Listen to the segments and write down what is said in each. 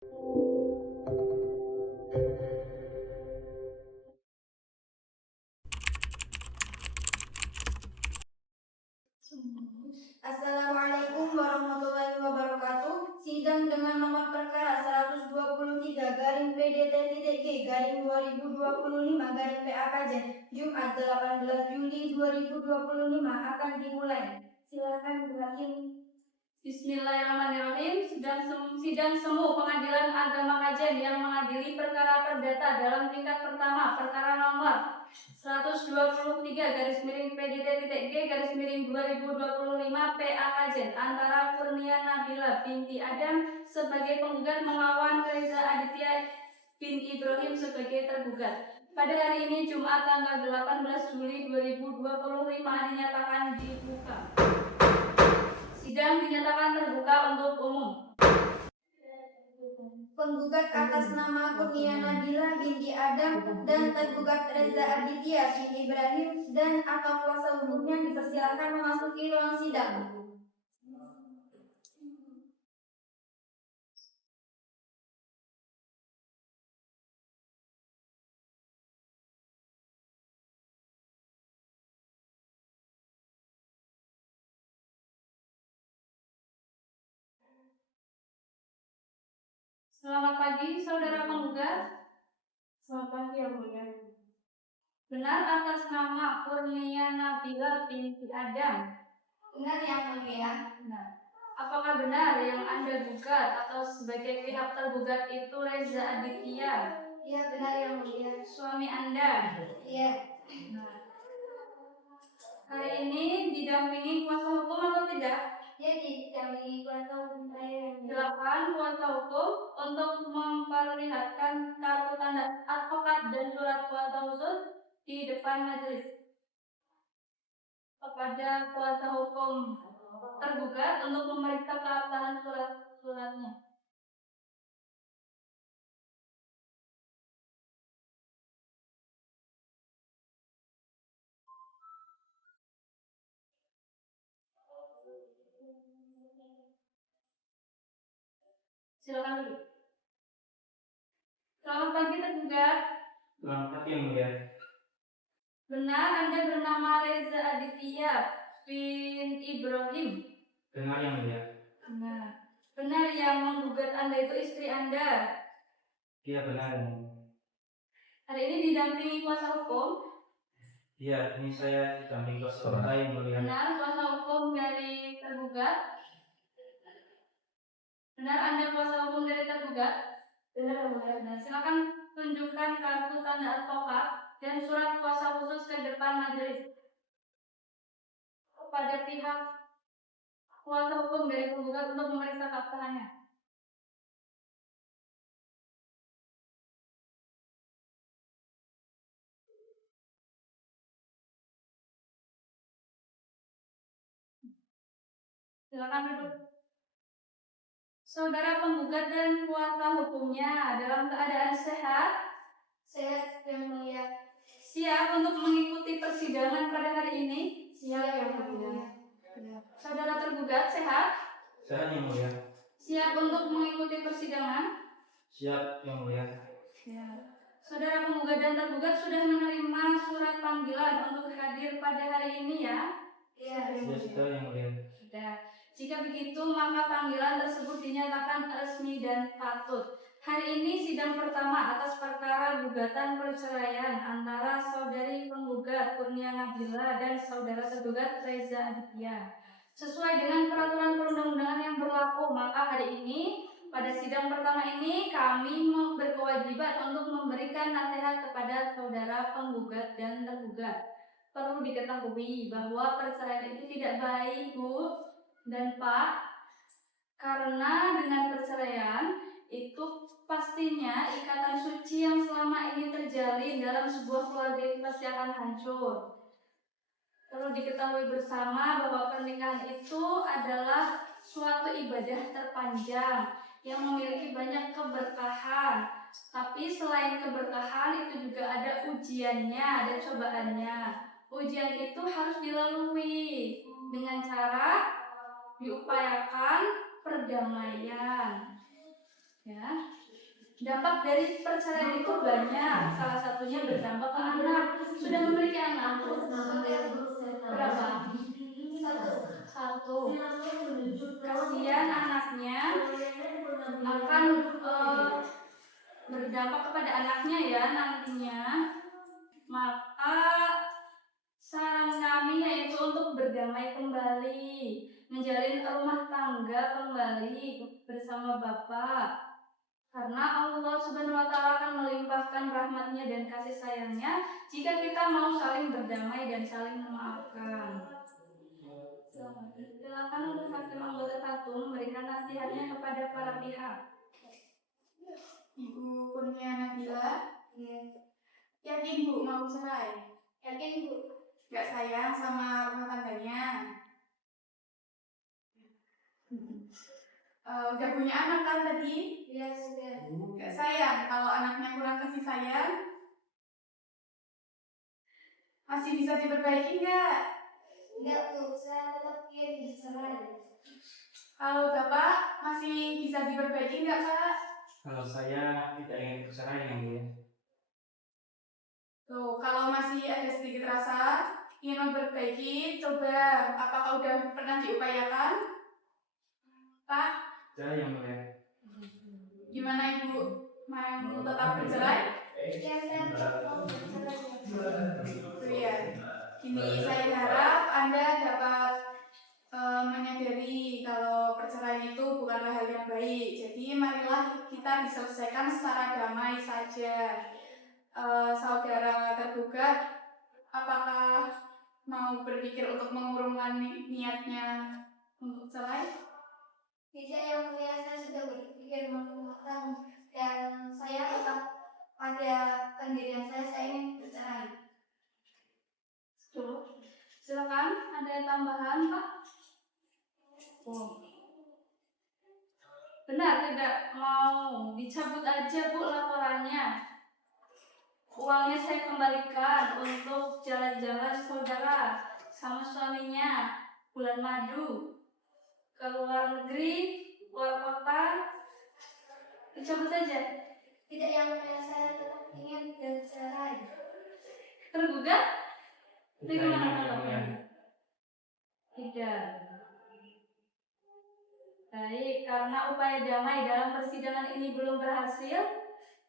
Assalamualaikum warahmatullahi wabarakatuh. Sidang dengan nomor perkara 123/PDT-G/2025 Jumat 18 Juli 2025 akan dimulai. Silakan berhakim. Bismillahirrahmanirrahim. Sidang semu Pengadilan Agama Kajen yang mengadili perkara perdata dalam tingkat pertama perkara nomor 123/PDT-G/2025 PA Kajen antara Kurnia Nabila binti Adam sebagai penggugat melawan Reza Aditya bin Ibrahim sebagai tergugat. Pada hari ini Jumat tanggal 18 Juli 2025 dinyatakan dibuka. Sidang dinyatakan terbuka untuk umum. Penggugat atas nama Kurnia Nabila binti Adam dan tergugat Reza Aditya bin Ibrahim dan atau kuasa hukumnya dipersilakan memasuki ruang sidang. Selamat pagi, saudara penggugat. Selamat pagi, Yang Mulia. Benar atas nama Kurnia Nabila binti Adam? Benar, Yang Mulia. Benar. Apakah benar yang Anda gugat atau sebagai pihak tergugat itu Reza Aditya? Iya, benar, Yang Mulia. Suami Anda? Iya. Nah, hari ini didampingi kuasa hukum atau tidak? Ya, didampingi kuasa hukum saya. Silakan kuasa hukum untuk memperlihatkan kartu tanda advokat dan surat kuasa khusus di depan majelis. Kepada kuasa hukum tergugat untuk memeriksa keabsahan surat-suratnya. Silakan dulu. Selamat pagi tergugat. Selamat pagi, Yang Mulia. Benar Anda bernama Reza Aditya bin Ibrahim? Benar, Yang Mulia. Nah, benar yang menggugat Anda itu istri Anda? Iya, benar. Hari ini didampingi kuasa hukum? Iya, ini saya didampingi kuasa hukum Yang Mulia. Benar kuasa hukum dari tergugat? Benar Anda kuasa hukum dari tergugat? Benar, Mulia. Nah, silakan tunjukkan kartu tanda advokat dan surat kuasa khusus ke depan majelis. Kepada pihak kuasa hukum dari tergugat untuk memeriksa keabsahannya. Silakan duduk. Saudara penggugat dan kuasa hukumnya dalam keadaan sehat? Sehat, Yang Mulia. Siap untuk mengikuti persidangan pada hari ini? Siap, Yang Mulia. Saudara tergugat sehat? Sehat, Yang Mulia. Siap untuk mengikuti persidangan? Siap, Yang Mulia. Siap. Saudara penggugat dan tergugat sudah menerima surat panggilan untuk hadir pada hari ini ya? Iya, Sudah, Yang Mulia. Sudah. Jika begitu, maka panggilan tersebut dinyatakan resmi dan patut. Hari ini sidang pertama atas perkara gugatan perceraian antara saudari penggugat Kurnia Nabila dan saudara tergugat Reza Aditya. Sesuai dengan peraturan perundang-undangan yang berlaku, maka hari ini pada sidang pertama ini kami berkewajiban untuk memberikan nasihat kepada saudara penggugat dan tergugat. Perlu diketahui bahwa perceraian itu tidak baik, Bu dan Pak, karena dengan perceraian itu pastinya ikatan suci yang selama ini terjalin dalam sebuah keluarga itu pasti akan hancur. Perlu diketahui bersama bahwa pernikahan itu adalah suatu ibadah terpanjang yang memiliki banyak keberkahan. Tapi selain keberkahan itu juga ada ujiannya, ada cobaannya. Ujian itu harus dilalui dengan cara diupayakan perdamaian. Ya. Dampak dari perceraian itu banyak. Salah satunya berdampak ke anak. Sudah memiliki anak? Berapa? Satu. Kasihan anaknya akan berdampak kepada anaknya ya nantinya. Maka saran kami yaitu untuk berdamai kembali, menjalin rumah tangga kembali bersama Bapak. Karena Allah Subhanahu wa Ta'ala akan melimpahkan rahmatnya dan kasih sayangnya jika kita mau saling berdamai dan saling memaafkan. Silakan untuk hakim anggota Tatum memberikan nasihatnya kepada para pihak. Ibu Kurnia Nabila, yakin Bu mau cerai? Yakin Bu? Gak sayang sama rumah tangganya? Udah punya anak kan tadi? Iya sudah. Gak sayang kalau anaknya kurang kasih sayang? Masih bisa diperbaiki nggak? Enggak Bu, saya tetap ingin bercerai. Kalau Bapak masih bisa diperbaiki nggak Pak? Kalau saya tidak ingin bercerai yang mulia. Tuh, kalau masih ada sedikit rasa ingin memperbaiki, coba apakah udah pernah diupayakan? Pak, Saya yang mulia. gimana Ibu? Mau tetap bercerai? Ya saya tetap mau bercerai. Iya. Gini, saya harap Anda dapat menyadari kalau perceraian itu bukanlah hal yang baik. Jadi marilah kita diselesaikan secara damai saja. Saudara tergugat, apakah mau berpikir untuk mengurungkan niatnya untuk cerai? Tidak yang mulia, saya sudah berpikir matang dan saya tetap pada pendirian saya ingin bercerai. Silakan, ada tambahan Pak? Benar tidak mau dicabut aja Bu laporannya. Uangnya saya kembalikan untuk jalan-jalan saudara sama suaminya bulan madu ke luar negeri, luar kota. Dicabut aja. Tidak yang mulia, saya tetap ingin bercerai. Tergugat? Tidak ingin yang mulia. Tidak. Baik, karena upaya damai dalam persidangan ini belum berhasil,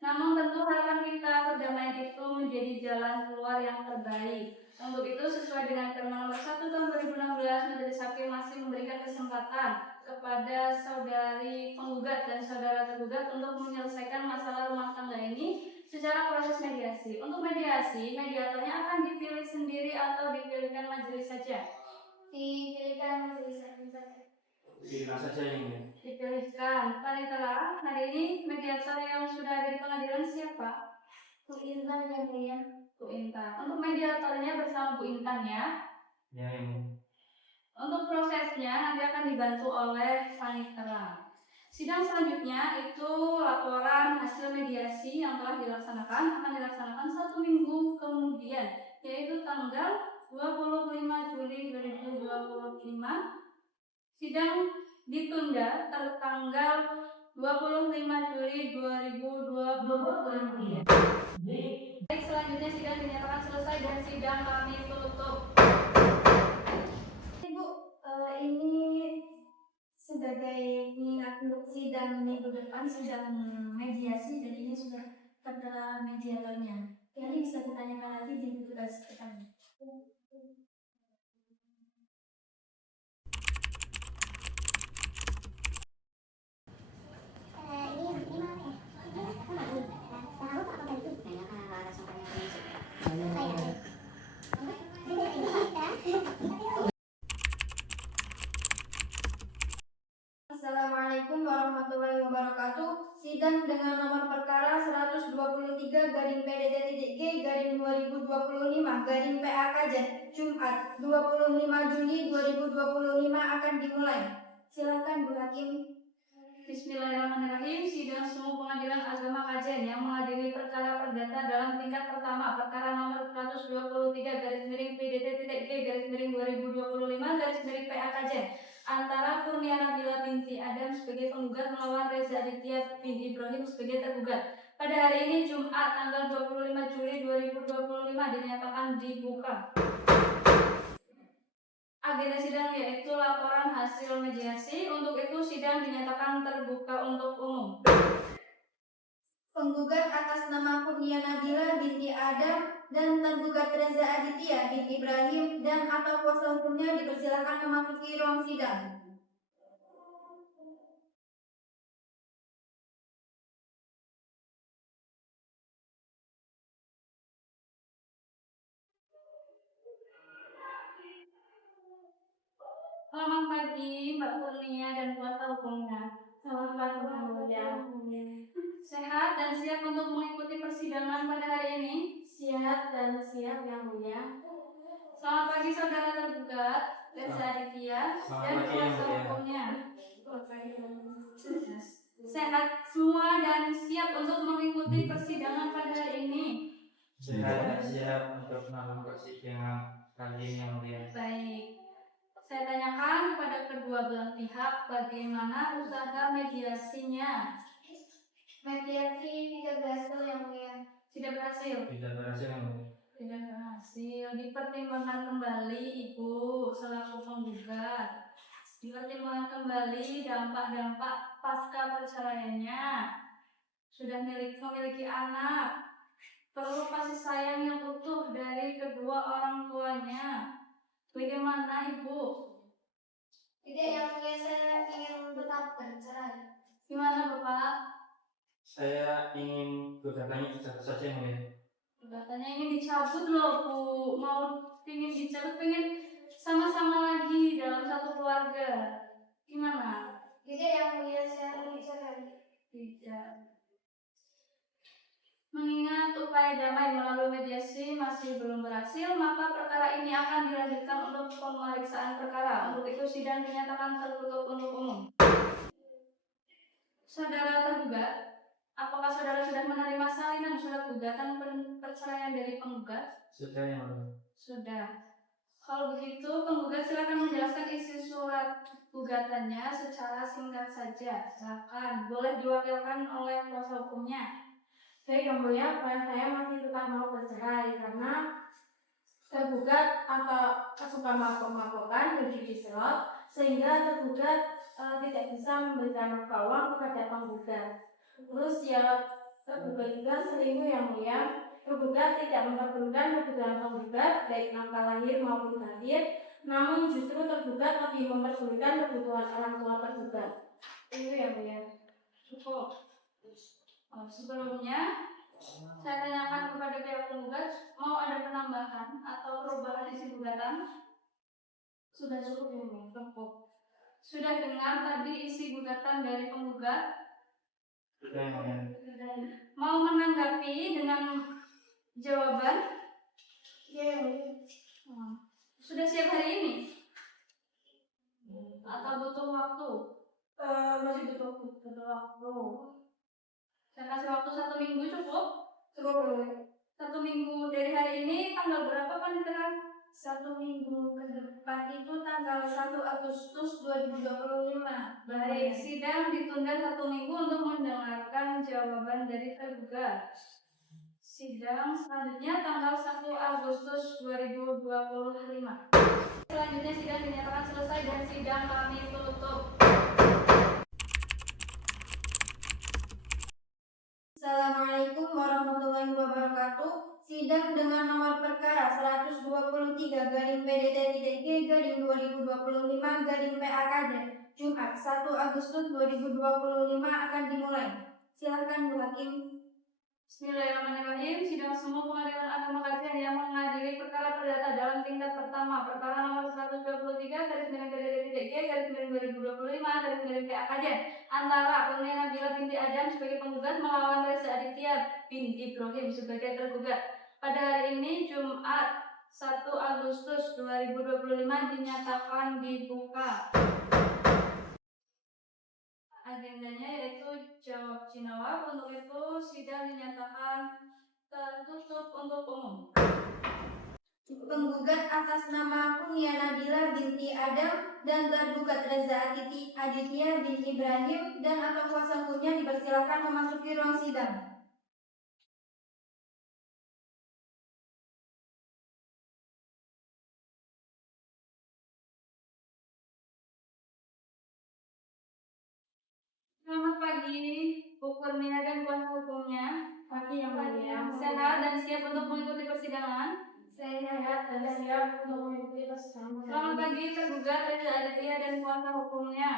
namun tentu harapan kita perdamaian itu menjadi jalan keluar yang terbaik. Untuk itu, sesuai dengan Permen Nomor 1 Tahun 2016, Majelis Hakim masih memberikan kesempatan kepada saudari penggugat dan saudara tergugat untuk menyelesaikan masalah rumah tangga ini secara proses mediasi. Untuk mediasi, mediatornya akan dipilih sendiri atau dipilihkan majelis saja? Dipilihkan majelis hakim saja. Pilih saja yang mulia. Dipilihkan. Panitera, hari ini mediator yang sudah ada di pengadilan siapa? Bu Intan yang mulia. Bu Intan. Untuk mediatornya bersama Bu Intan ya. Ya yang mulia. Untuk prosesnya nanti akan dibantu oleh panitera. Sidang selanjutnya itu laporan hasil mediasi yang telah dilaksanakan akan dilaksanakan 1 minggu kemudian, yaitu tanggal 25 Juli 2025. Sidang ditunda tertanggal 25 Juli 2020. Baik, selanjutnya sidang dinyatakan selesai dan sidang kami tutup. Ibu, ini sebagai pengingat untuk sidang minggu depan, sidang mediasi, dan ini sudah tertera mediatornya. Jadi bisa ditanyakan lagi di tugas depan. Assalamualaikum warahmatullahi wabarakatuh. Sidang dengan nomor perkara 123/PDT-G/2025 Jumat 25 Juli 2025 akan dimulai. Silakan Bu Hakim. Bismillahirrahmanirrahim. Sidang Semu Pengadilan Agama Kajen yang mengadili perkara perdata dalam tingkat pertama perkara nomor 123/PDT-G/2025 PA Kajen antara Kurnia Nabila binti Adam sebagai penggugat melawan Reza Aditya bin Ibrahim sebagai tergugat. Pada hari ini Jumat tanggal 25 Juli 2025 dinyatakan dibuka. Agenda sidang yaitu laporan hasil mediasi. Untuk itu sidang dinyatakan terbuka untuk umum. Penggugat atas nama Kurnia Nabila binti Adam dan tergugat Reza Aditya bin Ibrahim dan atau kuasa hukumnya dipersilakan memasuki ruang sidang. Selamat pagi Mbak Kurnia dan kuasa hukumnya. Selamat pagi, Mbak Mulia. Sehat dan siap untuk mengikuti persidangan pada hari ini? Siap dan siap, Yang Mulia. Selamat pagi saudara tergugat Reza Aditya dan Selamat pagi, Yang kuasa Mulia. hukumnya. Selamat pagi, Yang Mulia. Sehat semua dan siap untuk mengikuti persidangan pada hari ini. Sehat dan siap untuk melakukan persidangan kali ini yang mulia. Baik. Saya tanyakan kepada kedua belah pihak bagaimana usaha mediasinya. Mediasi tidak berhasil, Yang Mulia. Tidak berhasil. Tidak berhasil yang mulia. Tidak berhasil. Dipertimbangkan kembali Ibu selaku penggugat. Dipertimbangkan kembali dampak-dampak pasca perceraiannya. Sudah memiliki anak. Perlu kasih sayang yang utuh dari kedua orang tuanya. Bagaimana Ibu? Tidak, Yang Mulia, saya ingin tetap bercerai. Gimana Bapak? Saya ingin gugatannya dicabut saja yang mulia. Gugatannya ingin dicabut loh Bu. Mau ingin dicabut, pengen sama-sama lagi dalam satu keluarga. Gimana? Tidak, Yang Mulia, saya ingin cerai. Tidak. Mengingat upaya damai melalui mediasi masih belum berhasil, maka perkara ini akan dilanjutkan untuk pemeriksaan perkara. Untuk itu sidang dinyatakan tertutup untuk umum. Saudara tergugat, apakah saudara sudah menerima salinan surat gugatan perceraian dari penggugat? Sudah yang mulia. Sudah. Kalau begitu, penggugat silakan menjelaskan isi surat gugatannya secara singkat saja. Silakan. Boleh diwakilkan oleh kuasa hukumnya. Baik, Yang Mulia, saya masih tetap mau bercerai karena tergugat atau suka mabok-mabokan, bergigi selot, sehingga tergugat tidak bisa memberikan muka uang kepada penggugat. Terus ya tergugat juga selingkuh, Yang Mulia. Tergugat tidak memperdulikan kebutuhan penggugat baik nafkah lahir maupun batin, namun justru tergugat lebih memperdulikan kebutuhan orang tua tergugat. Itu Yang Mulia. Cukup. Sebelumnya, saya tanyakan kepada pihak penggugat, mau ada penambahan atau perubahan isi gugatan? Sudah cukup, Yang Mulia. Cukup. Sudah dengar tadi isi gugatan dari penggugat? Sudah yang mulia. Mau menanggapi dengan jawaban? Iya, Yang Mulia. Sudah siap hari ini? Atau butuh waktu? Masih butuh Butuh waktu. Saya kasih waktu 1 minggu cukup? cukup, Yang Mulia. 1 minggu dari hari ini tanggal berapa Panitera? 1 minggu ke depan itu tanggal 1 Agustus 2025. Baik, sidang ditunda 1 minggu untuk mendengarkan jawaban dari tergugat. Sidang selanjutnya tanggal 1 Agustus 2025. Selanjutnya sidang dinyatakan selesai dan sidang kami tutup. Assalamualaikum warahmatullahi wabarakatuh. Sidang dengan nomor perkara 123 garing PDT-G garing 2025 garing PAKD Jumat 1 Agustus 2025 akan dimulai. Silakan Bu Hakim. Bismillahirrahmanirrahim. Sidang semua pengadilan agama kajian yang mengadili perkara perdata dalam tingkat pertama perkara nomor 123 garis miring PDT-G garis miring 2025 garis miring PAKD antara Kurnia Nabila binti Adam sebagai penggugat melawan Reza Aditya bin Ibrahim sebagai tergugat. Pada hari ini Jumat 1 Agustus 2025 dinyatakan dibuka. Agendanya yaitu jawab jinawab. Untuk itu sidang dinyatakan tertutup untuk umum. Penggugat atas nama Kunia Nabila binti Adam dan tergugat Reza Aditya bin Ibrahim dan atau kuasa hukumnya dipersilakan memasuki ruang sidang. Selamat pagi, Bu Kurnia dan kuasa hukumnya. Pagi yang mulia. Sehat dan siap untuk mengikuti persidangan. Saya sehat dan siap untuk mengikuti persidangan. Selamat pagi, tergugat Reza Aditya dan kuasa hukumnya.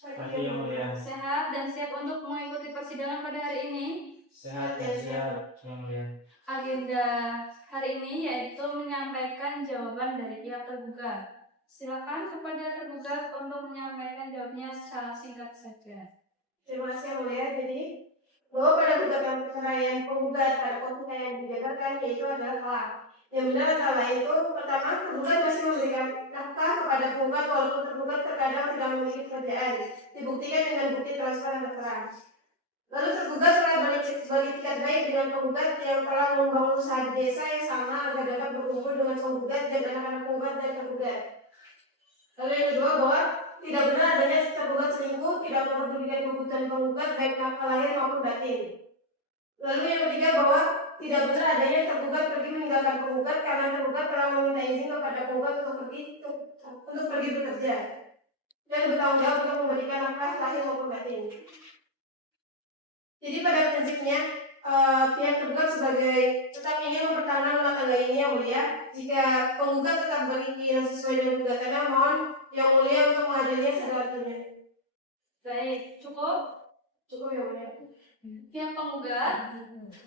Pagi yang mulia. Sehat dan siap untuk mengikuti persidangan pada hari ini. Sehat dan siap yang mulia. Agenda hari ini yaitu menyampaikan jawaban dari pihak tergugat. Silakan kepada tergugat untuk menyampaikan jawabnya secara singkat saja. Terima kasih yang mulia. Jadi bahwa pada gugatan perceraian penggugat pada posisi yang dijabarkan yaitu adalah salah. Yang benar salah itu pertama tergugat masih memberikan nafkah kepada penggugat walaupun tergugat terkadang tidak memiliki pekerjaan. Dibuktikan dengan bukti transfer yang terang. Lalu tergugat telah beritikat baik dengan penggugat yang telah membangun usaha di desa yang sama agar dapat berkumpul dengan penggugat dan anak-anak penggugat dan tergugat. Lalu yang kedua bahwa tidak benar adanya tergugat selingkuh, tidak memperdulikan kebutuhan penggugat baik nafkah lahir maupun batin. Lalu yang ketiga bahwa tidak benar adanya tergugat pergi meninggalkan penggugat karena tergugat telah meminta izin kepada penggugat untuk pergi bekerja dan bertanggung jawab untuk memberikan nafkah lahir maupun batin. Jadi pada prinsipnya pihak tergugat sebagai tetap ingin mempertahankan rumah tangga ini yang mulia. Jika penggugat tetap berpikiran sesuai dengan gugatannya, mohon yang mulia untuk mengadilinya segala-galanya. Baik, cukup. Yang mulia. Pihak penggugat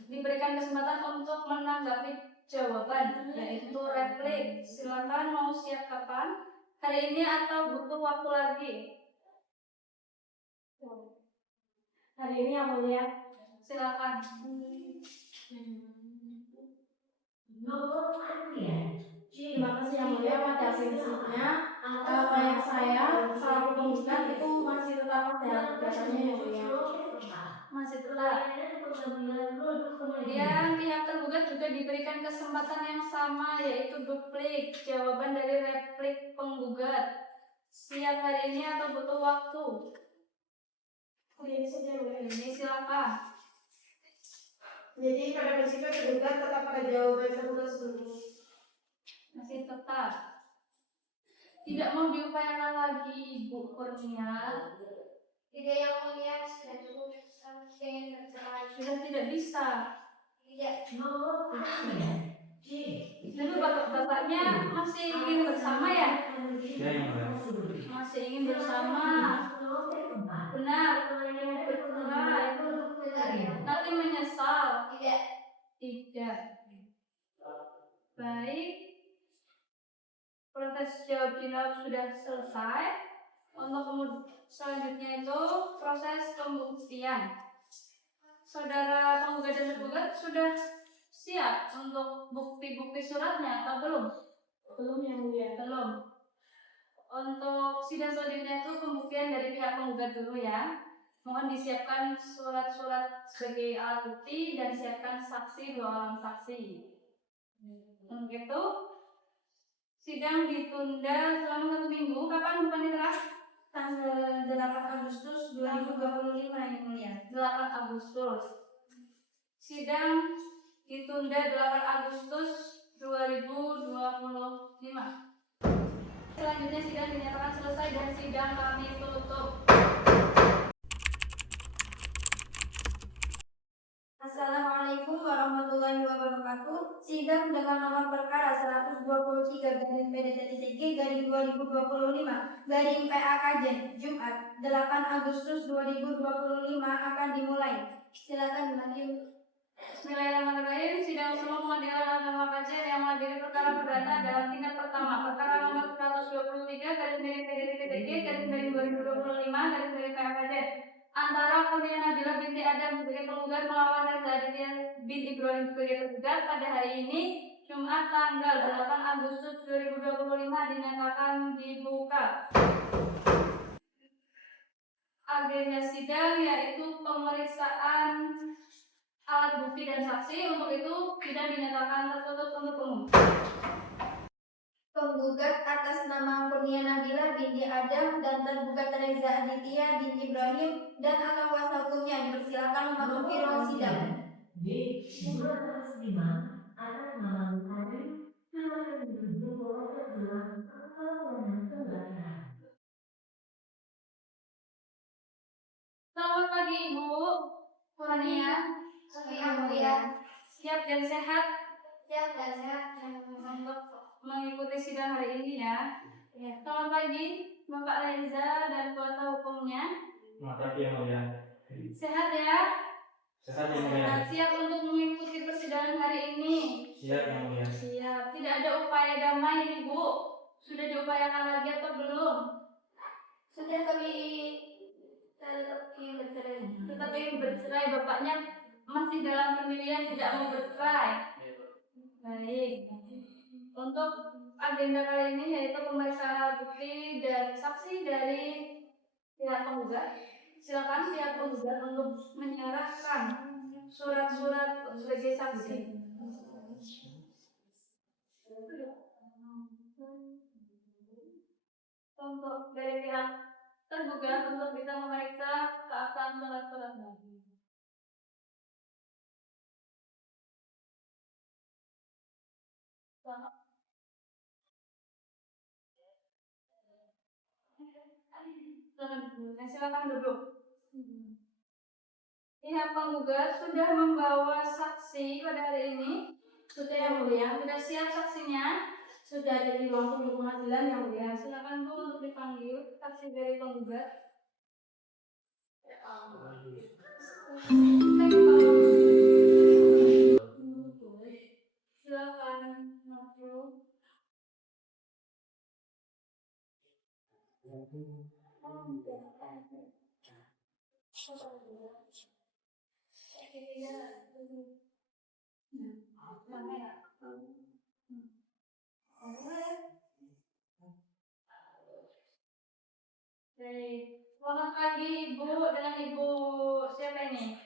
diberikan kesempatan untuk menanggapi jawaban, yaitu replik. Silakan mau siap kapan? Hari ini atau butuh waktu lagi? Hari ini yang mulia. Silakan. Terima kasih yang mulia. Pada prinsipnya kayak saya selaku penggugat itu masih tetap ada gugatannya yang mulia. Masih tetap. Kemudian pihak tergugat juga diberikan kesempatan yang sama, yaitu duplik jawaban dari replik penggugat. Siap hari ini atau butuh waktu? Ini saja yang mulia. Ini silakan. Jadi pada prinsipnya tergugat tetap pada jawaban tergugat sebelumnya. Masih tetap. Tidak mau diupayakan lagi, Ibu Kurnia. Tidak yang mulia, sudah cukup. Saya bercerai. Sudah tidak bisa. Tidak. Dulu bapak-bapaknya masih ingin bersama ya? Ya yang mulia. Masih ingin bersama. Benar. Benar. Nanti menyesal. Tidak. Tidak. Baik. Proses jawab jawab sudah selesai. Untuk selanjutnya itu proses pembuktian. Saudara penggugat dan tergugat sudah siap untuk bukti-bukti suratnya atau belum? Belum yang mulia. Belum. Untuk sidang selanjutnya itu pembuktian dari pihak penggugat dulu ya. Mohon disiapkan surat-surat sebagai alat bukti dan siapkan saksi 2 orang saksi. Untuk itu sidang ditunda selama 1 minggu. Kapan Bu Panitera? Tanggal 8 Agustus 2025 yang mulia. 8 Agustus. Sidang ditunda 8 Agustus 2025. Selanjutnya sidang dinyatakan selesai dan sidang kami tutup. Assalamualaikum warahmatullahi wabarakatuh. Sidang dengan nomor perkara 123/PDT3/2025/PA Kajen Jumat 8 Agustus 2025 akan dimulai. Silakan dilanjut. Bismillahirrahmanirrahim. Sidang umum pengadilan agama Kajen yang menghadiri perkara perdana dalam tingkat pertama perkara nomor 123/PDT3/2025/PA Kajen antara Kunia Nabila binti Adam sebagai penggugat melawan Reza Aditya bin Ibrahim sebagai tergugat pada hari ini Jumat tanggal 8 Agustus 2025 dinyatakan dibuka. Agenda sidang yaitu pemeriksaan alat bukti bukti dan saksi, untuk itu tidak dinyatakan tertutup untuk umum. Penggugat atas nama Kurnia Nabila binti Adam dan tergugat Reza Aditya bin Ibrahim dan akal kuasa hukumnya dipersilakan memasuki ruang sidang. Selamat pagi Ibu Kurnia. Yang mulia, Siap dan sehat siap dan sehat. untuk mengikuti sidang hari ini ya. Selamat pagi Bapak Reza dan kuasa hukumnya. Selamat pagi yang mulia. Sehat ya? Sehat yang mulia. Siap untuk mengikuti persidangan hari ini. Siap yang mulia. Siap. Tidak ada upaya damai nih Bu. Sudah diupayakan lagi atau belum? Sudah kami ingin bercerai. Tetap ingin bercerai, bapaknya masih dalam pemilihan tidak mau bercerai. Baik. Untuk agenda kali ini yaitu pemeriksaan alat bukti dan saksi dari pihak penggugat. Silakan pihak penggugat untuk menyerahkan surat-surat sebagai saksi. Untuk dari pihak tergugat untuk bisa memeriksa keabsahan surat-suratnya. Silakan duduk. Pihak penggugat sudah membawa saksi pada hari ini. Sudah yang mulia, sudah siap saksinya. Sudah ada di ruang tunggu pengadilan yang mulia. Silakan Bu untuk dipanggil saksi dari penggugat. Silakan maju. Baik, selamat pagi Ibu dengan Ibu siapa ini?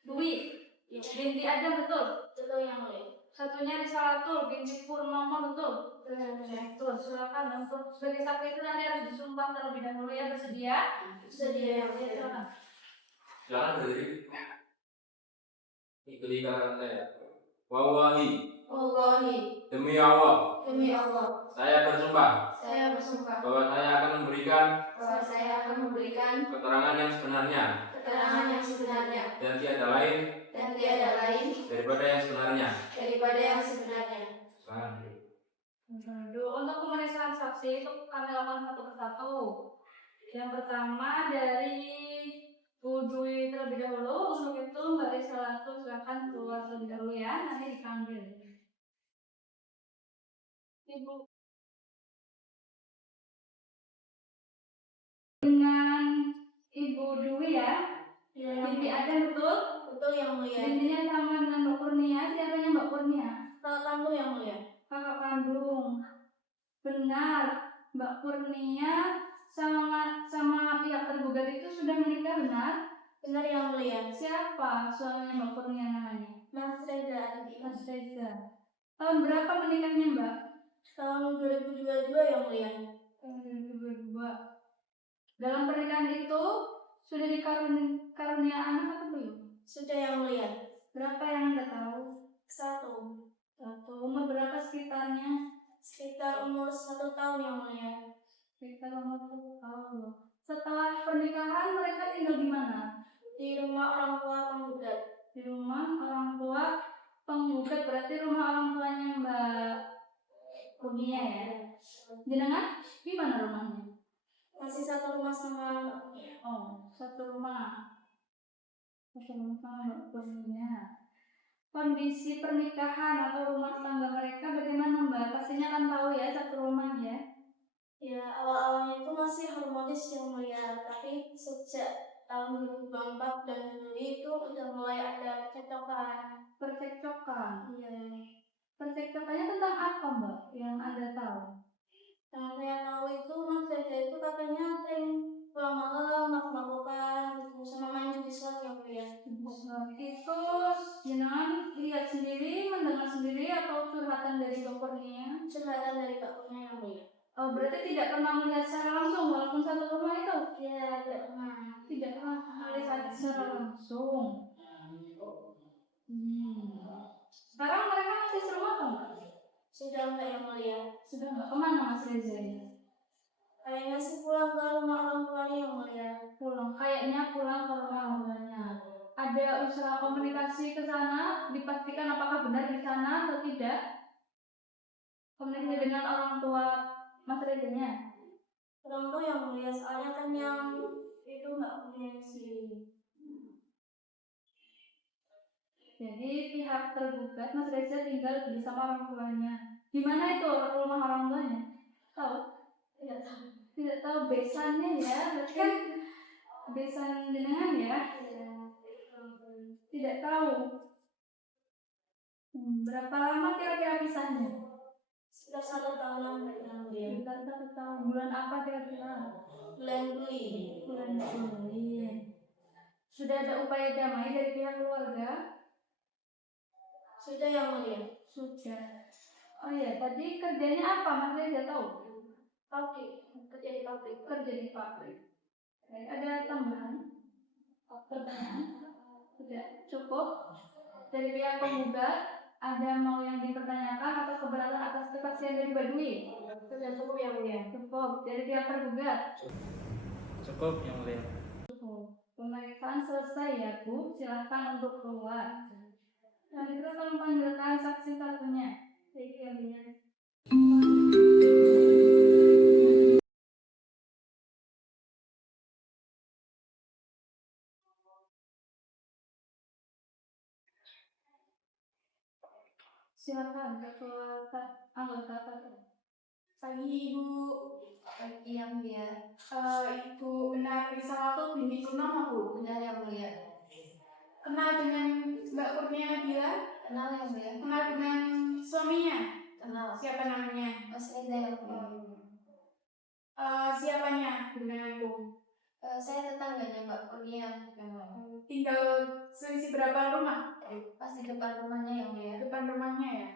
Dwi binti Adam betul? Betul yang mulia. Satunya Risalatul binti Purnomo betul? Betul. Silakan untuk sebagai saksi itu nanti harus disumpah terlebih dahulu ya, bersedia? Bersedia yang mulia. Silakan. Jangan berdiri. Ikuti kata saya. Wallahi, Wallahi, demi Allah, demi Allah, saya bersumpah saya bersumpah bahwa saya akan memberikan bahwa saya akan memberikan keterangan yang sebenarnya keterangan yang sebenarnya dan tiada lain dan tiada lain daripada yang sebenarnya. daripada yang sebenarnya. Silakan. Untuk pemeriksaan saksi itu kami lakukan satu persatu. Yang pertama dari Bu Dwi terlebih dahulu. Untuk itu Mbak Risalatul silakan keluar terlebih dahulu ya, nanti dipanggil. Ibu dengan Ibu Dwi ya, binti Adam betul? Betul yang mulia. Bintinya sama dengan Mbak Kurnia. Siapanya Mbak Kurnia? Kakak kamu yang mulia. Kakak kandung. Benar, Mbak Kurnia sama pihak tergugat itu sudah menikah, benar? Benar yang mulia. Siapa suaminya Mbak Kurnia namanya? Mas Reza Aditya. Mas Reza. Tahun berapa menikahnya Mbak? Tahun 2022 yang mulia. Tahun 2022. Dalam pernikahan itu sudah dikarunia anak atau belum? Sudah yang mulia. Berapa yang Anda tahu? Satu. Umur berapa sekitarnya? Sekitar umur 1 tahun yang mulia. Sekitar umur 1 tahun. Setelah pernikahan mereka tinggal di mana? Di rumah orang tua penggugat. Di rumah orang tua penggugat, berarti rumah orang tuanya Mbak Kurnia ya. Jenengan di mana rumahnya? Masih satu rumah sama Mbak Kurnia. Oh, satu rumah. Satu rumah sama Mbak Kurnia. Kondisi pernikahan atau rumah tangga mereka bagaimana Mbak? Pastinya kan tahu ya satu rumah ya. Ya, awal-awalnya itu masih harmonis yang mulia, tapi sejak tahun 2024 dan Juli itu udah mulai ada percekcokan. Percekcokan. Iya. Percekcokannya tentang apa Mbak yang Anda tahu? Yang saya tahu itu Mas Reza itu katanya sering pulang malam makan sama main di slot yang mulia. Itu jenengan lihat sendiri, mendengar sendiri atau curhatan dari dokternya? Curhatan dari Pak Kurnia yang mulia. Oh, berarti tidak pernah melihat secara langsung walaupun satu rumah itu? Ya, tidak pernah. Tidak pernah melihat secara langsung. Sekarang mereka masih serumah atau enggak? Sudah enggak yang mulia. Sudah enggak? Kemana Mas Reza ya? Kayaknya sih pulang ke rumah orang tuanya yang mulia. Kayaknya pulang ke rumah orang tuanya. Ada usaha komunikasi ke sana, dipastikan apakah benar di sana atau tidak? Komunikasi dengan orang tua Mas Reza-nya? Orang tua yang mulia, soalnya kan yang itu nggak punya sih. Jadi pihak tergugat Mas Reza tinggal bersama orang tuanya. Di mana itu rumah orang tuanya? Tahu? Tidak tahu. Tidak tahu besannya ya, berarti kan besan jenengan ya? Tidak tahu. Berapa lama kira-kira pisahnya? Sudah 1 tahunan yang mulia. Sekitar 1 tahun. Bulan apa kira-kira? Bulan Juli. Bulan Juli. Sudah ada upaya damai dari pihak keluarga? Sudah yang mulia. Sudah. Oh ya, tadi kerjanya apa? Mas Reza tahu? Pabrik, kerja di pabrik. Kerja di pabrik. Ada tambahan? Pertanyaan? Sudah cukup? Dari pihak penggugat, ada mau yang dipertanyakan atau keberatan atas kesaksian dari Badui? Sudah cukup yang mulia. Cukup. Dari pihak tergugat? Cukup yang mulia. Pemeriksaan selesai ya Bu, silahkan untuk keluar. Dan kita akan panggilkan saksi satunya. Silakan ketua anggota satu. Pagi Ibu. Pagi yang mulia. Ibu benar Risawati binti Purnama Bu. Benar yang mulia. Kenal dengan Mbak Kurnia Nabila? Kenal yang mulia. Kenal dengan suaminya? Kenal. Siapa namanya? Mas Reza yang mulia. Siapanya? Benar Ibu. Saya tetangganya Mbak Kurnia. Tinggal selisih berapa rumah? Pas di depan rumahnya yang mulia. Depan rumahnya ya.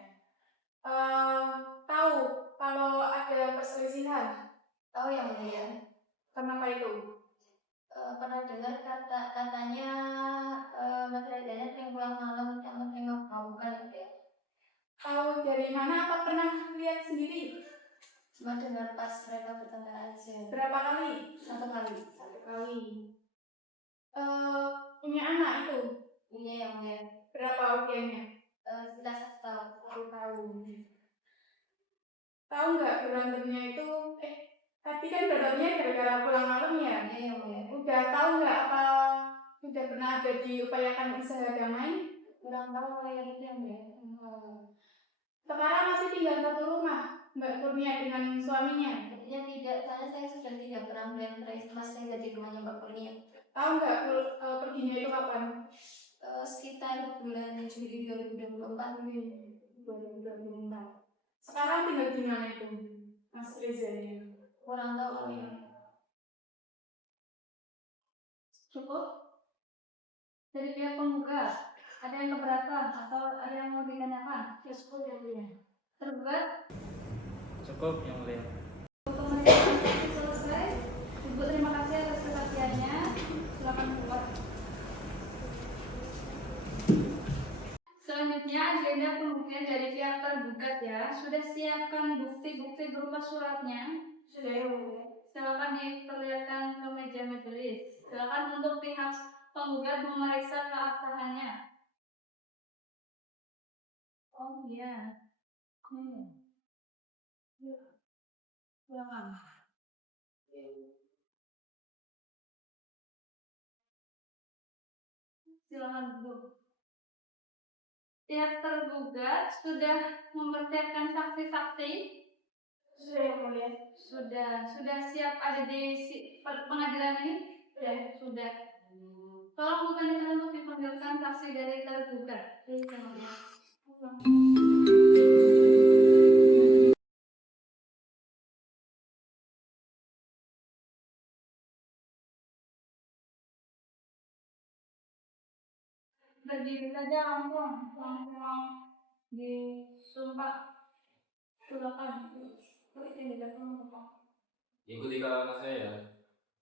Tahu kalau ada perselisihan? Tahu yang mulia. Kenapa itu? Pernah dengar katanya Mas Reza sering pulang malam sama tengok kamu kan ya? Tahu dari mana? Apa pernah lihat sendiri? Cuma dengar pas mereka bertengkar aja. Berapa kali? 1 kali. 1 kali. Punya anak itu? Iya yang mulia. Berapa usianya? Sekitar 1 tahun. 1 tahun. Tahu nggak berantemnya itu? Tapi kan berantemnya gara-gara pulang malam ya? Iya yang mulia. Udah tahu nggak apa sudah pernah ada diupayakan usaha damai? Kurang tahu kayak gitu yang mulia. Sekarang masih tinggal satu rumah Mbak Kurnia dengan suaminya. Ya tidak, karena saya sudah tidak pernah melihat Mas Reza di rumahnya Mbak Kurnia. Tahu nggak perginya itu kapan? Sekitar bulan Juli 2024. 2024. Sekarang tinggal di mana itu Mas Reza ini? Kurang tahu kali ya. Cukup? Dari pihak penggugat, ada yang keberatan atau ada yang mau ditanyakan? Cukup yang mulia. Tergugat? Cukup yang mulia. Pemeriksaan selesai. Ibu terima kasih atas kesaksiannya. Silakan keluar. Selanjutnya agenda pembuktian dari pihak tergugat ya. Sudah siapkan bukti-bukti berupa suratnya. Sudah yang mulia. Silakan diperlihatkan ke meja majelis. Silakan untuk pihak penggugat memeriksa keabsahannya. Oh iya. Silakan. Silakan duduk. Pihak tergugat sudah mempersiapkan saksi-saksi. Sudah yang mulia. Sudah siap ada di pengadilan ini? Sudah. Tolong bukan untuk dipanggilkan saksi dari tergugat. berdiri saja langsung disumpah silakan. Ini Ikuti kata-kata saya.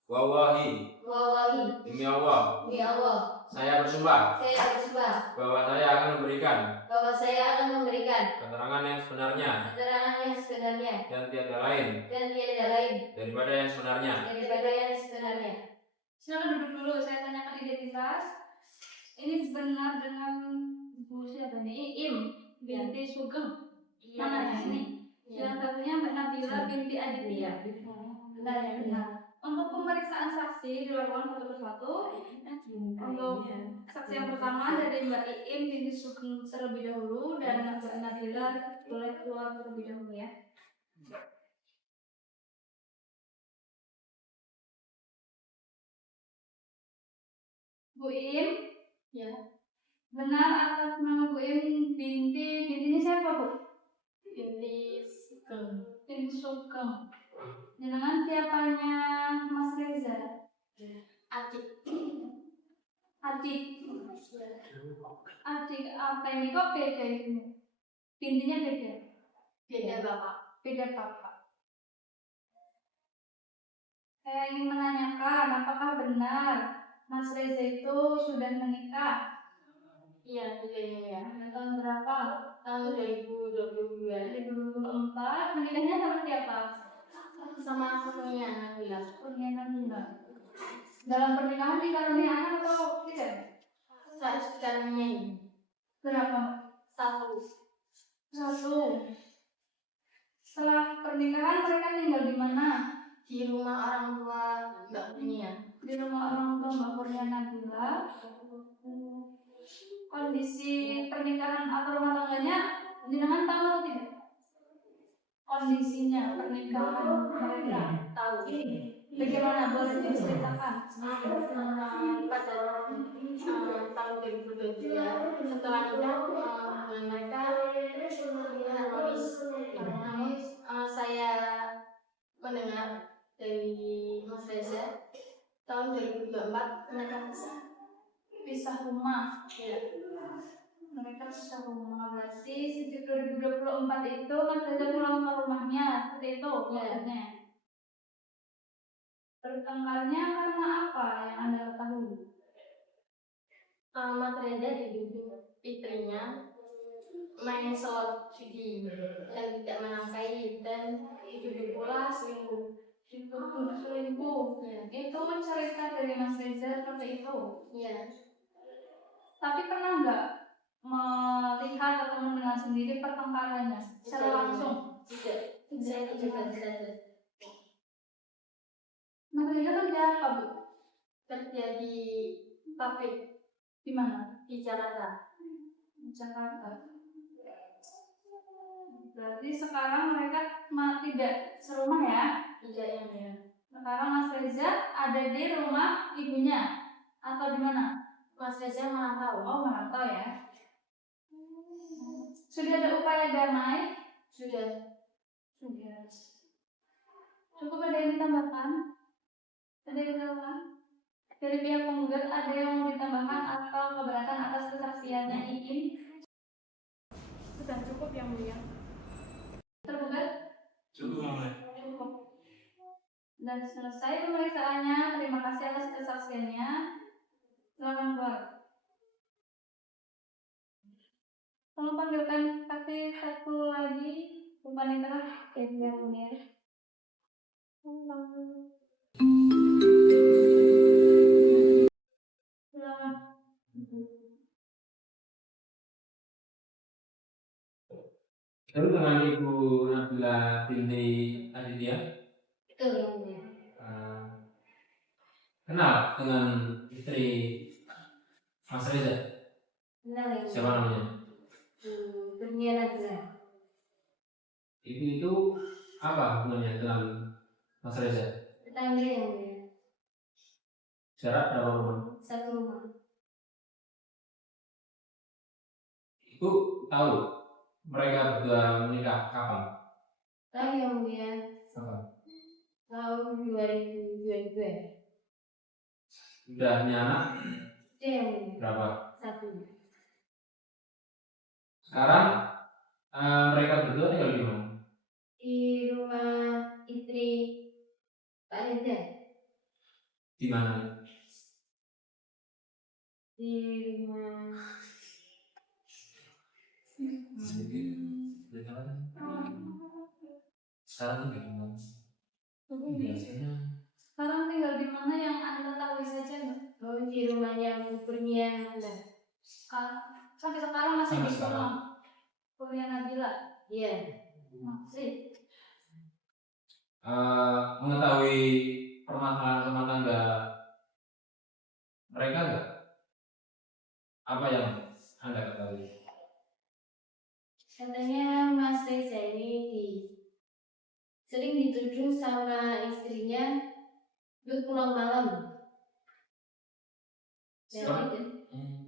Wallahi, Wallahi, demi Allah, demi Allah, saya bersumpah saya bersumpah bahwa saya akan memberikan bahwa saya akan memberikan keterangan yang sebenarnya keterangan yang sebenarnya dan tiada lain dan tiada lain daripada yang sebenarnya. daripada yang sebenarnya. silakan duduk dulu, saya tanyakan identitas. Ini benar dengan Bu siapa nih? Iim binti Sugeng. Mana ya ini? Yang satunya Mbak Nabila binti Aditya. Benar ya, benar. Untuk pemeriksaan saksi dilakukan satu persatu. Untuk saksi yang pertama dari Mbak Iim binti Sugeng terlebih dahulu dan Mbak Nabila boleh keluar terlebih dahulu ya. Bu Iim, Ya. benar atas nama Bu Iim bintinya siapa Bu? Binti Sugeng. Binti Sugeng. Jenengan siapanya Mas Reza? Adik. Adik. Adik apa ini kok beda ini? Bintinya beda. Beda bapak. Beda bapak. Saya ingin menanyakan apakah benar Mas Reza itu sudah menikah? Iya, iya. Tahun berapa? Tahun 2022. 2024. Menikahnya sama siapa? Sama suaminya Nabila. Punya Nabila. Dalam pernikahan dikaruniai anak atau tidak? Saat sekarang ini Berapa? satu. Setelah pernikahan mereka tinggal di mana? Di rumah orang tua Mbak Kurnia. Di rumah orang tua Mbak Kurnia Nabila. Kondisi pernikahan atau rumah tangganya jenengan tahu atau tidak? Kondisinya pernikahan mereka Tahu. bagaimana, boleh diceritakan? Pada tahun 2022 setelah nikah mereka harmonis. Saya mendengar dari Mas Reza tahun 2024 mereka Pisah rumah. ya. Mereka pisah rumah, berarti sejak 2024 itu Mas Reza pulang ke rumahnya, seperti itu maksudnya. Bertengkarnya karena apa yang Anda ketahui? Mas Reza dibimbing istrinya main slot judi dan tidak menangkai dan dibimbing pula selingkuh. Selingkuh. Itu cerita dari Mas Reza seperti itu. Iya. Tapi pernah nggak melihat atau mendengar sendiri pertengkarannya secara langsung? Tidak. Saya tidak bisa. Mas Reza kerja apa Bu? Kerja di pabrik Di mana? di Jakarta. Di Jakarta. Berarti sekarang mereka tidak serumah ya? Tidak yang ya. Sekarang Mas Reza ada di rumah ibunya atau di mana? Mas Reza merantau. Oh, merantau ya. Sudah ada upaya damai? Sudah. Sudah. Cukup ada yang ditambahkan? Ada yang ditambahkan? Dari pihak penggugat ada yang mau ditambahkan atau keberatan atas kesaksiannya Iin? Sudah cukup yang mulia. Tergugat? Cukup mulai. Cukup. Dan selesai pemeriksaannya. Terima kasih atas kesaksiannya. Selamat keluar. Tolong panggilkan saksi satu lagi, Bu Panitera. Yang mulia. Selamat. Lalu dengan Ibu Nabila binti Aditya, Betul yang mulia. kenal dengan istri Mas Reza? Benar yang Siapa mulia. namanya? Kurnia Nabila. Ibu itu apa hubungannya dengan Mas Reza? Tetangga yang mulia. Jarak berapa rumah? Satu rumah. Ibu tahu mereka berdua menikah kapan? Tahu yang mulia. Kapan? Tahun 2022. Udah punya anak Itu yang mulia. berapa? Satu. Sekarang tinggal di mana? Biasanya Sekarang tinggal di mana yang Anda tahu saja nggak? Oh, di rumahnya Bu Kurnia Anda. Sampai sekarang masih Sampai di sekarang. rumah Kurnia Nabila. Iya. Masih. mengetahui permasalahan rumah tangga mereka nggak? Apa yang Anda ketahui? Katanya Mas Reza ini sering dituduh sama istrinya untuk pulang malam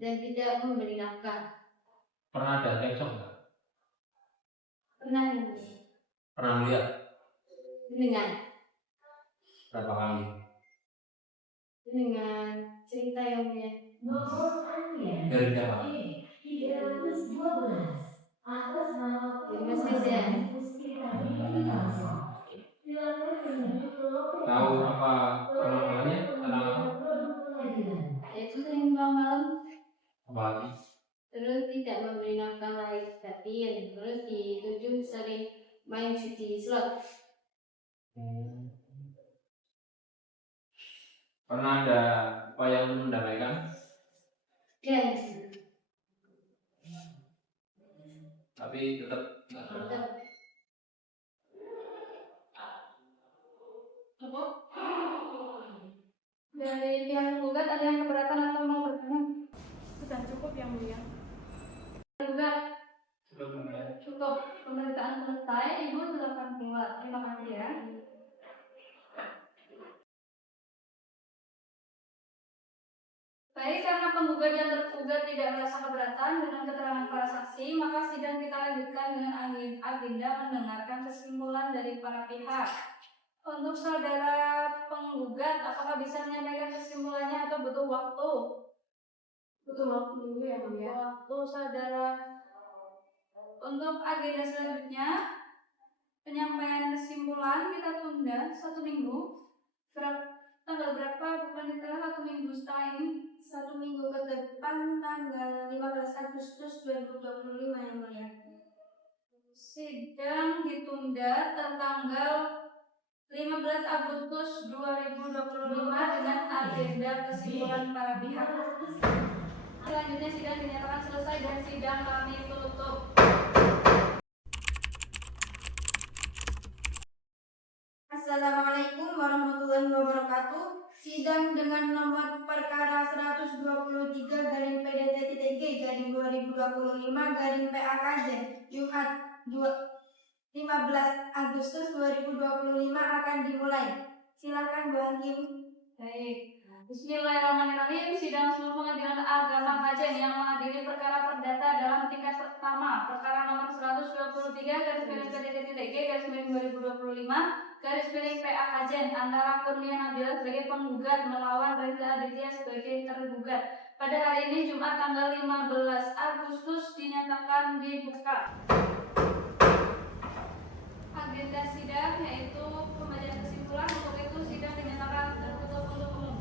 dan tidak memberi nafkah. Pernah ada cekcok nggak? Pernah Pernah lihat dengan berapa kali? dengan cerita yang dia Dari siapa? dari Mas Reza. Tahu apa permasalahannya? Tentang apa? Itu sering pulang malam, Apa lagi? terus tidak memberi nafkah lain batin, terus dituduh sering main judi slot. Pernah ada upaya untuk mendamaikan, Dan tapi tetap nggak berhasil. Dari pihak penggugat ada yang keberatan atau mau bertanya? Sudah cukup yang mulia. Penggugat Sebelumnya cukup, pemeriksaan selesai. Ibu silakan keluar. Terima kasih ya. Baik, karena penggugat dan tergugat tidak merasa keberatan dengan keterangan para saksi, maka sidang kita lanjutkan dengan agenda mendengarkan kesimpulan dari para pihak. Untuk saudara penggugat, apakah bisa menyampaikan kesimpulannya atau butuh waktu? butuh waktu dulu ya mulia. Waktu saudara. Untuk agenda selanjutnya, penyampaian kesimpulan kita tunda 1 minggu. Tanggal berapa bukan ditaruh 1 minggu setelah ini? 1 minggu ke depan tanggal 15 Agustus 2025 yang mulia. Sidang ditunda tertanggal 15 Agustus 2025 dengan agenda kesimpulan para pihak. Selanjutnya sidang dinyatakan selesai dan sidang kami tutup. Assalamualaikum warahmatullahi wabarakatuh. Sidang dengan nomor perkara 123-PDT-G/2025 Jumat 15 Agustus 2025 akan dimulai. Silakan Bu Hakim. Baik. Bismillahirrahmanirrahim. Sidang Seluruh Pengadilan Agama Kajen yang mengadili perkara perdata dalam tingkat pertama perkara nomor 123/PDT-G/2025 Kajen antara Kurnia Nabila sebagai penggugat melawan Reza Aditya sebagai tergugat. Pada hari ini Jumat tanggal 15 Agustus dinyatakan dibuka. Agenda sidang yaitu pembacaan kesimpulan. Untuk itu sidang dinyatakan tertutup untuk umum.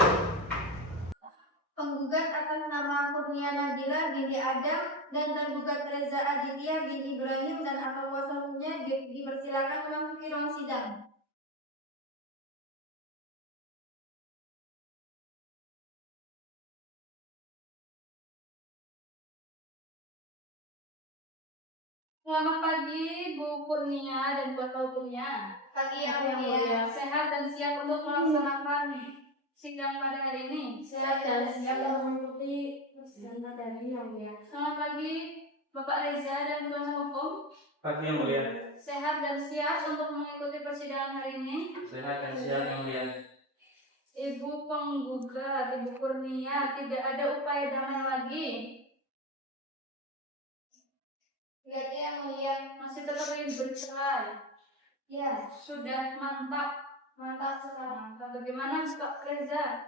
Penggugat atas nama Kurnia Nabila binti Adam dan tergugat Reza Aditya bin Ibrahim dan akal kuasa hukumnya dipersilakan memasuki ruang sidang. Selamat pagi Bu Kurnia dan kuasa hukumnya. Pagi Yang yang mulia. sehat dan siap untuk melaksanakan sidang pada hari ini. Sehat dan siap mengikuti persidangan dari yang mulia. Selamat pagi Bapak Reza dan kuasa hukum. pagi yang mulia. Sehat dan siap untuk mengikuti persidangan hari ini. Sehat dan siap yang mulia. Ibu penggugat, Ibu Kurnia, tidak ada upaya damai lagi. Tidak yang mulia. Masih tetap ingin bercerai. Ya, Sudah mantap. mantap sekali. Mantap. Bagaimana Pak Reza?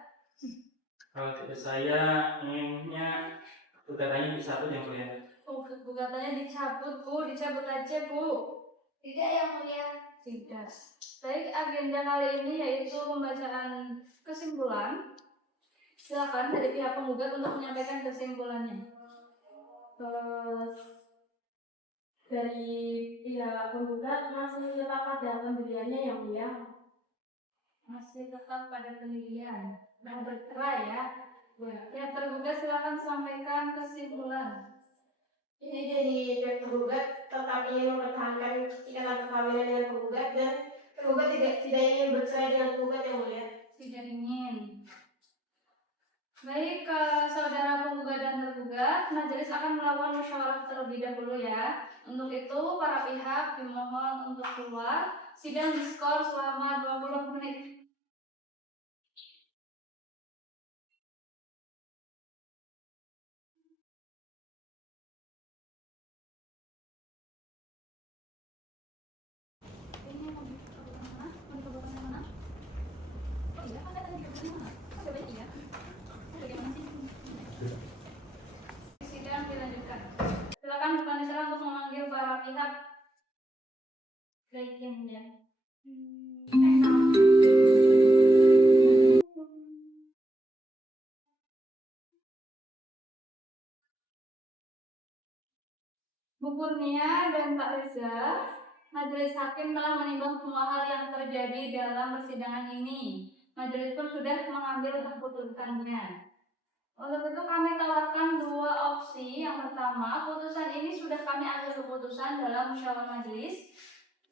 Kalau dari saya inginnya gugatannya dicabut yang mulia. Oh, gugatannya dicabut Bu, dicabut aja Bu. Tidak yang mulia. Tidak. Baik, agenda kali ini yaitu pembacaan kesimpulan. Silakan dari pihak penggugat untuk menyampaikan kesimpulannya. Dari pihak penggugat masih tetap pada pendiriannya yang mulia. Masih tetap pada pendirian. Mau bercerai ya. Ya, tergugat silakan sampaikan kesimpulan. Ini jadi pihak tergugat tetap ingin mempertahankan ikatan perkawinan dengan penggugat dan tergugat tidak ingin bercerai dengan penggugat yang mulia. Tidak ingin. Baik, saudara penggugat dan tergugat, majelis akan melakukan musyawarah terlebih dahulu ya. Untuk itu, para pihak dimohon untuk keluar. Sidang diskor selama 20 menit. Sidang dilanjutkan. Silakan panitia untuk memanggil para pihak. Baik yang mulia. Bu Kurnia dan Pak Reza, majelis hakim telah menimbang semua hal yang terjadi dalam persidangan ini. Majelis pun sudah mengambil keputusannya. Untuk itu kami tawarkan dua opsi. Yang pertama, putusan ini sudah kami ambil keputusan dalam musyawarah majelis.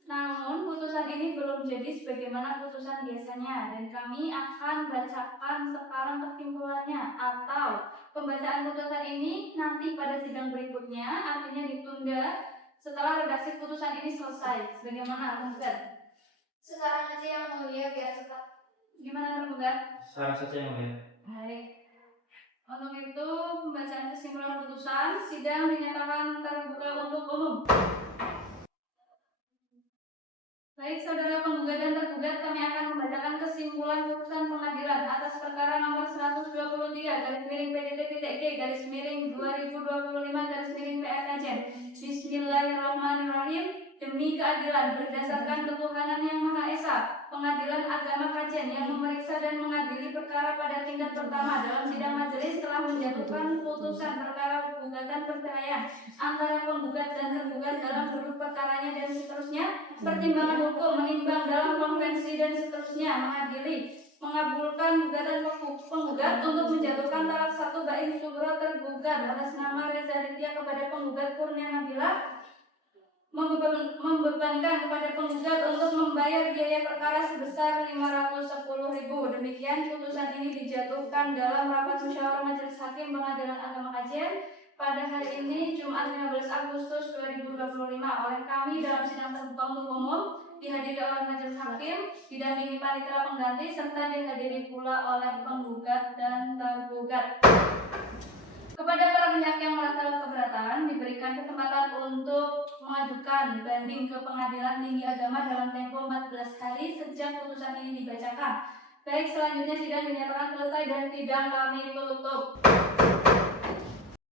Namun putusan ini belum jadi sebagaimana putusan biasanya dan kami akan bacakan sekarang kesimpulannya atau pembacaan putusan ini nanti pada sidang berikutnya, artinya ditunda setelah redaksi putusan ini selesai. Bagaimana tergugat? Sekarang aja yang mulia biar cepat. Gimana tergugat? Sekarang saja yang mulia. Baik. Untuk itu pembacaan kesimpulan putusan sidang dinyatakan terbuka untuk umum. Baik, saudara penggugat dan tergugat, kami akan membacakan kesimpulan putusan pengadilan atas perkara nomor 123 PDT-PDT-G-2025-PSNJ. Bismillahirrahmanirrahim. Demi keadilan berdasarkan ketuhanan yang Maha Esa, Pengadilan Agama Kajen yang memeriksa dan mengadili perkara pada tingkat pertama dalam sidang majelis telah menjatuhkan putusan perkara gugatan perceraian antara penggugat dan tergugat dalam duduk perkaranya dan seterusnya. Pertimbangan hukum menimbang dalam konvensi dan seterusnya mengadili mengabulkan gugatan penggugat untuk menjatuhkan talak satu bain sugro tergugat atas nama Reza Aditya kepada penggugat Kurnia Nabila, membebankan kepada penggugat untuk membayar biaya perkara sebesar 510.000. Demikian putusan ini dijatuhkan dalam rapat musyawarah majelis hakim Pengadilan Agama Kajen pada hari ini Jumat 15 Agustus 2025 oleh kami dalam sidang terbuka untuk umum, dihadiri oleh majelis hakim, didampingi panitera pengganti serta dihadiri pula oleh penggugat dan tergugat. Kepada para pihak yang merasa keberatan diberikan kesempatan untuk mengajukan banding ke Pengadilan Tinggi Agama dalam tempo 14 hari sejak putusan ini dibacakan. Baik, selanjutnya sidang dinyatakan selesai dan sidang kami tutup.